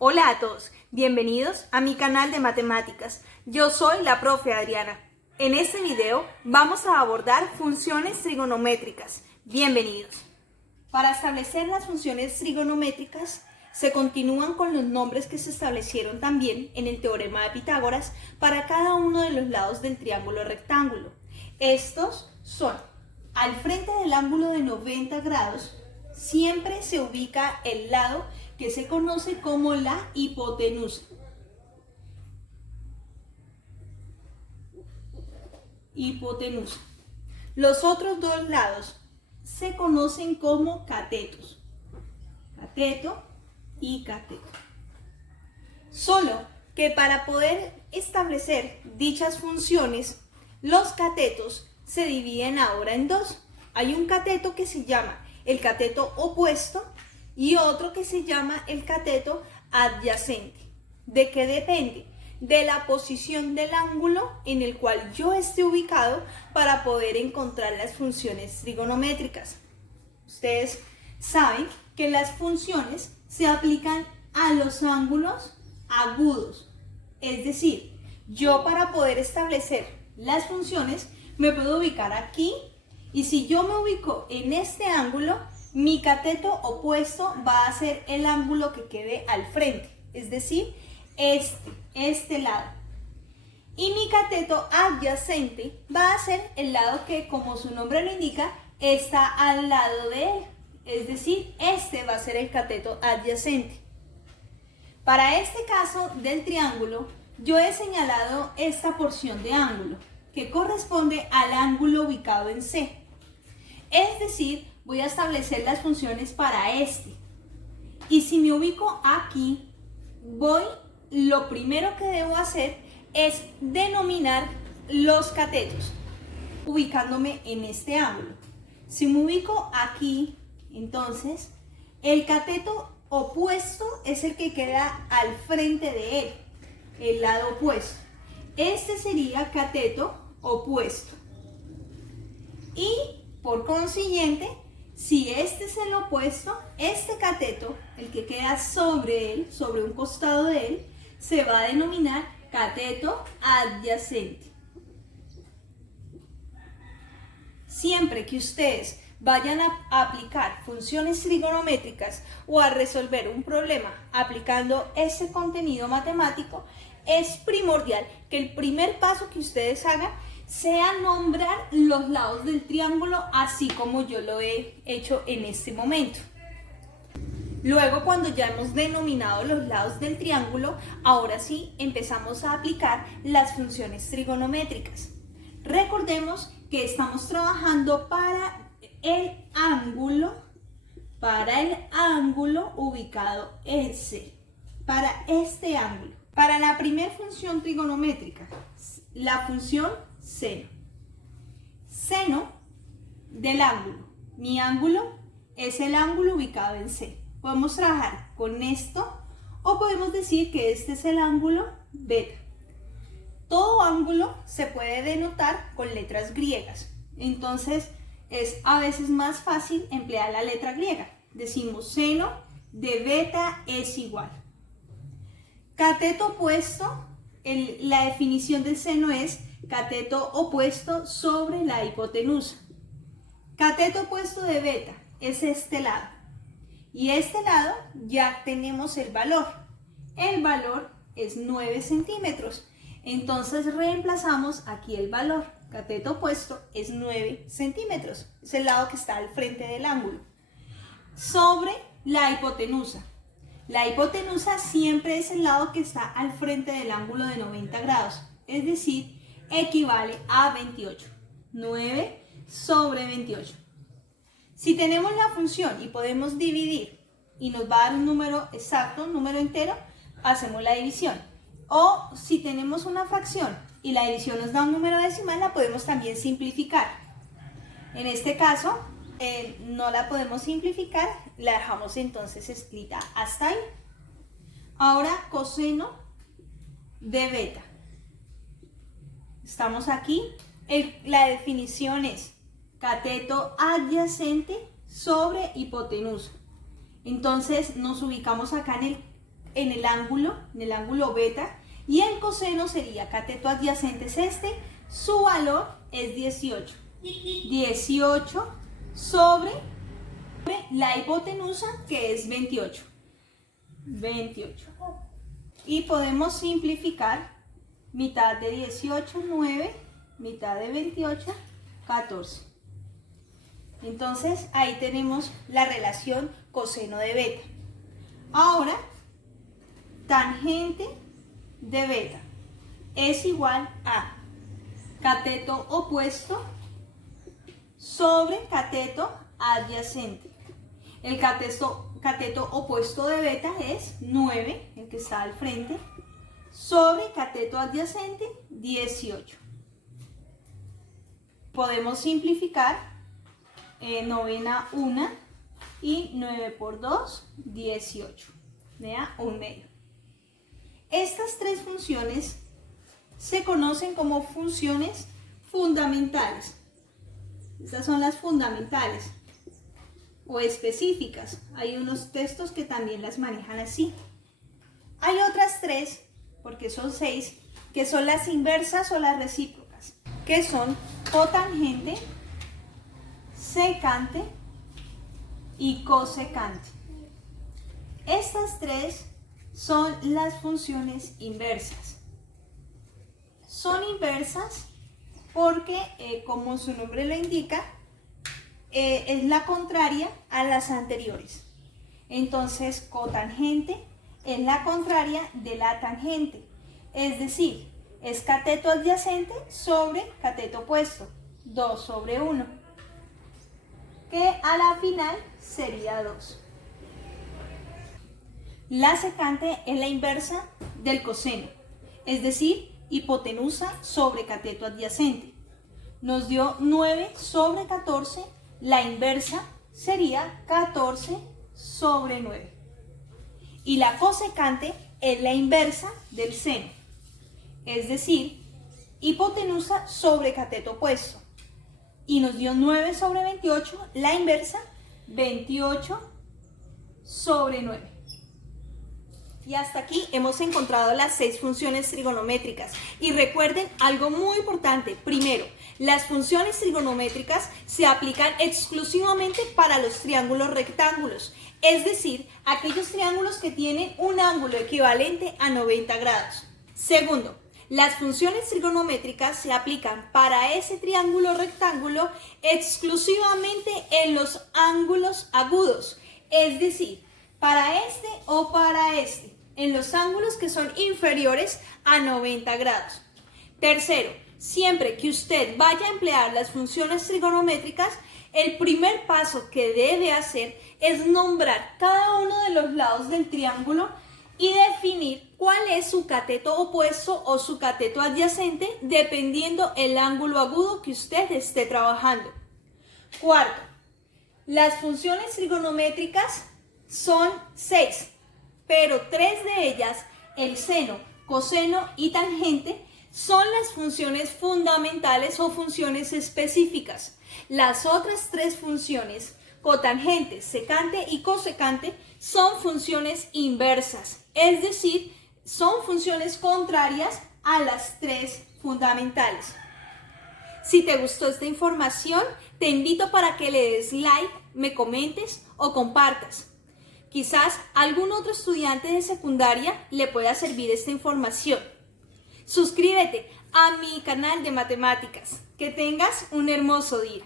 Hola a todos, bienvenidos a mi canal de matemáticas. Yo soy la profe Adriana. En este video vamos a abordar funciones trigonométricas. Bienvenidos. Para establecer las funciones trigonométricas se continúan con los nombres que se establecieron también en el teorema de Pitágoras para cada uno de los lados del triángulo rectángulo. Estos son: al frente del ángulo de 90 grados siempre se ubica el lado que se conoce como la hipotenusa. Hipotenusa. Los otros dos lados se conocen como catetos. Cateto y cateto. Solo que para poder establecer dichas funciones, los catetos se dividen ahora en dos. Hay un cateto que se llama el cateto opuesto y otro que se llama el cateto adyacente. ¿De qué depende? De la posición del ángulo en el cual yo esté ubicado para poder encontrar las funciones trigonométricas. Ustedes saben que las funciones se aplican a los ángulos agudos. Es decir, yo para poder establecer las funciones me puedo ubicar aquí, y si yo me ubico en este ángulo, mi cateto opuesto va a ser el ángulo que quede al frente, es decir, este lado. Y mi cateto adyacente va a ser el lado que, como su nombre lo indica, está al lado de él. Es decir, este va a ser el cateto adyacente. Para este caso del triángulo, yo he señalado esta porción de ángulo, que corresponde al ángulo ubicado en C. Es decir, voy a establecer las funciones para este. Y si me ubico aquí, lo primero que debo hacer es denominar los catetos, ubicándome en este ángulo. Si me ubico aquí, entonces el cateto opuesto es el que queda al frente de él, el lado opuesto. Este sería cateto opuesto. Y por consiguiente, si este es el opuesto, este cateto, el que queda sobre él, sobre un costado de él, se va a denominar cateto adyacente. Siempre que ustedes vayan a aplicar funciones trigonométricas o a resolver un problema aplicando ese contenido matemático, es primordial que el primer paso que ustedes hagan sea nombrar los lados del triángulo, así como yo lo he hecho en este momento. Luego, cuando ya hemos denominado los lados del triángulo, ahora sí empezamos a aplicar las funciones trigonométricas. Recordemos que estamos trabajando para el ángulo ubicado en C, para este ángulo. Para la primera función trigonométrica, la función seno. Seno del ángulo. Mi ángulo es el ángulo ubicado en C. Podemos trabajar con esto o podemos decir que este es el ángulo beta. Todo ángulo se puede denotar con letras griegas. Entonces es a veces más fácil emplear la letra griega. Decimos seno de beta es igual. Cateto opuesto, la definición del seno es cateto opuesto sobre la hipotenusa. Cateto opuesto de beta es este lado. Y este lado ya tenemos el valor. El valor es 9 centímetros. Entonces reemplazamos aquí el valor. Cateto opuesto es 9 centímetros. Es el lado que está al frente del ángulo. Sobre la hipotenusa. La hipotenusa siempre es el lado que está al frente del ángulo de 90 grados. Es decir, equivale a 28. 9 sobre 28. Si tenemos la función y podemos dividir y nos va a dar un número exacto, un número entero, hacemos la división. O si tenemos una fracción y la división nos da un número decimal, la podemos también simplificar. En este caso, no la podemos simplificar, la dejamos entonces escrita hasta ahí. Ahora, coseno de beta. Estamos aquí. La definición es cateto adyacente sobre hipotenusa. Entonces nos ubicamos acá en el en el ángulo beta, y el coseno sería cateto adyacente es este, su valor es 18. 18 sobre la hipotenusa, que es 28. 28. Y podemos simplificar mitad de 18, 9, mitad de 28, 14. Entonces ahí tenemos la relación coseno de beta. Ahora, tangente de beta es igual a cateto opuesto sobre cateto adyacente. El cateto opuesto de beta es 9, el que está al frente, sobre cateto adyacente 18. Podemos simplificar novena 1 y 9 por 2, 18. Vea, 1/2. Estas tres funciones se conocen como funciones fundamentales. Estas son las fundamentales o específicas. Hay unos textos que también las manejan así. Hay otras tres, porque son 6, que son las inversas o las recíprocas, que son cotangente, secante y cosecante. Estas tres son las funciones inversas. Son inversas porque, como su nombre lo indica, es la contraria a las anteriores. Entonces, cotangente es la contraria de la tangente, es decir, es cateto adyacente sobre cateto opuesto, 2 sobre 1, que a la final sería 2. La secante es la inversa del coseno, es decir, hipotenusa sobre cateto adyacente. Nos dio 9 sobre 14, la inversa sería 14 sobre 9. Y la cosecante es la inversa del seno, es decir, hipotenusa sobre cateto opuesto. Y nos dio 9 sobre 28, la inversa 28 sobre 9. Y hasta aquí hemos encontrado las 6 funciones trigonométricas. Y recuerden algo muy importante. Primero, las funciones trigonométricas se aplican exclusivamente para los triángulos rectángulos, es decir, aquellos triángulos que tienen un ángulo equivalente a 90 grados. Segundo, las funciones trigonométricas se aplican para ese triángulo rectángulo exclusivamente en los ángulos agudos, es decir, para este o para este, en los ángulos que son inferiores a 90 grados. Tercero, siempre que usted vaya a emplear las funciones trigonométricas, el primer paso que debe hacer es nombrar cada uno de los lados del triángulo y definir cuál es su cateto opuesto o su cateto adyacente dependiendo el ángulo agudo que usted esté trabajando. Cuarto, las funciones trigonométricas son 6, pero 3 de ellas, el seno, coseno y tangente, son las funciones fundamentales o funciones específicas. Las otras 3 funciones, cotangente, secante y cosecante, son funciones inversas, es decir, son funciones contrarias a las 3 fundamentales. Si te gustó esta información, te invito para que le des like, me comentes o compartas. Quizás a algún otro estudiante de secundaria le pueda servir esta información. Suscríbete a mi canal de matemáticas. Que tengas un hermoso día.